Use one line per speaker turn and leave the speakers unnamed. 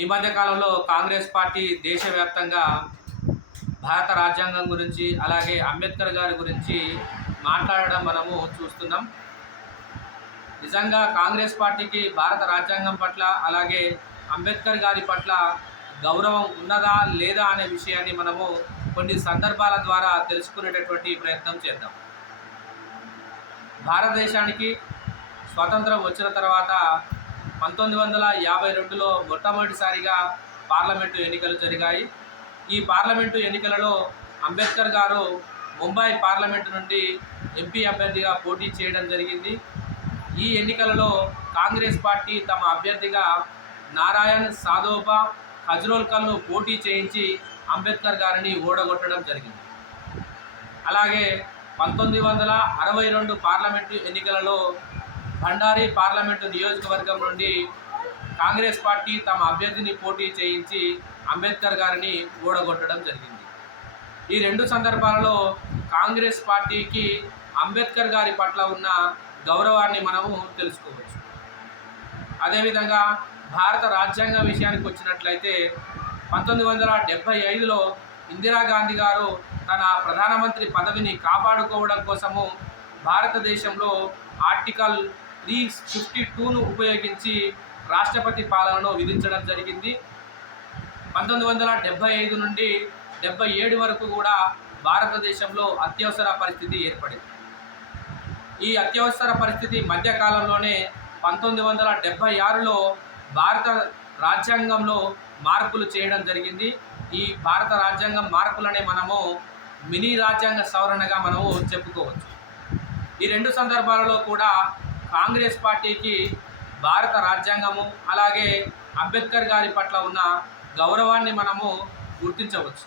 ఈ మధ్యకాలంలో కాంగ్రెస్ పార్టీ దేశవ్యాప్తంగా భారత రాజ్యాంగం గురించి అలాగే అంబేద్కర్ గారి గురించి మాట్లాడడం మనము చూస్తున్నాం. నిజంగా కాంగ్రెస్ పార్టీకి భారత రాజ్యాంగం పట్ల అలాగే అంబేద్కర్ గారి పట్ల గౌరవం ఉన్నదా లేదా అనే విషయాన్ని మనము కొన్ని సందర్భాల ద్వారా తెలుసుకునేటటువంటి ప్రయత్నం చేద్దాం. భారతదేశానికి స్వాతంత్రం వచ్చిన తర్వాత పంతొమ్మిది వందల యాభై రెండులో మొట్టమొదటిసారిగా పార్లమెంటు ఎన్నికలు జరిగాయి. ఈ పార్లమెంటు ఎన్నికలలో అంబేద్కర్ గారు ముంబై పార్లమెంటు నుండి ఎంపీ అభ్యర్థిగా పోటీ చేయడం జరిగింది. ఈ ఎన్నికలలో కాంగ్రెస్ పార్టీ తమ అభ్యర్థిగా నారాయణ్ సాదోబా కజ్రోల్కర్ను పోటీ చేయించి అంబేద్కర్ గారిని ఓడగొట్టడం జరిగింది. అలాగే పంతొమ్మిది వందల అరవై రెండు పార్లమెంటు ఎన్నికలలో భండారి పార్లమెంటు నియోజకవర్గం నుండి కాంగ్రెస్ పార్టీ తమ అభ్యర్థిని పోటీ చేయించి అంబేద్కర్ గారిని ఓడగొట్టడం జరిగింది. ఈ రెండు సందర్భాలలో కాంగ్రెస్ పార్టీకి అంబేద్కర్ గారి పట్ల ఉన్న గౌరవాన్ని మనము తెలుసుకోవచ్చు. అదేవిధంగా భారత రాజ్యాంగ విషయానికి వచ్చినట్లయితే పంతొమ్మిది వందల డెబ్భై ఐదులో ఇందిరాగాంధీ గారు తన ప్రధానమంత్రి పదవిని కాపాడుకోవడం కోసము భారతదేశంలో ఆర్టికల్ త్రీ ఫిఫ్టీ టూను ఉపయోగించి రాష్ట్రపతి పాలనను విధించడం జరిగింది. పంతొమ్మిది వందల డెబ్భై ఐదు నుండి డెబ్భై ఏడు వరకు కూడా భారతదేశంలో అత్యవసర పరిస్థితి ఏర్పడింది. ఈ అత్యవసర పరిస్థితి మధ్యకాలంలోనే పంతొమ్మిది వందల డెబ్భై ఆరులో భారత రాజ్యాంగంలో మార్పులు చేయడం జరిగింది. ఈ భారత రాజ్యాంగం మార్పులనే మనము మినీ రాజ్యాంగ సవరణగా మనము చెప్పుకోవచ్చు. ఈ రెండు సందర్భాలలో కూడా కాంగ్రెస్ పార్టీకి భారత రాజ్యాంగము అలాగే అంబేద్కర్ గారి పట్ల ఉన్న గౌరవాన్ని మనము గుర్తించవచ్చు.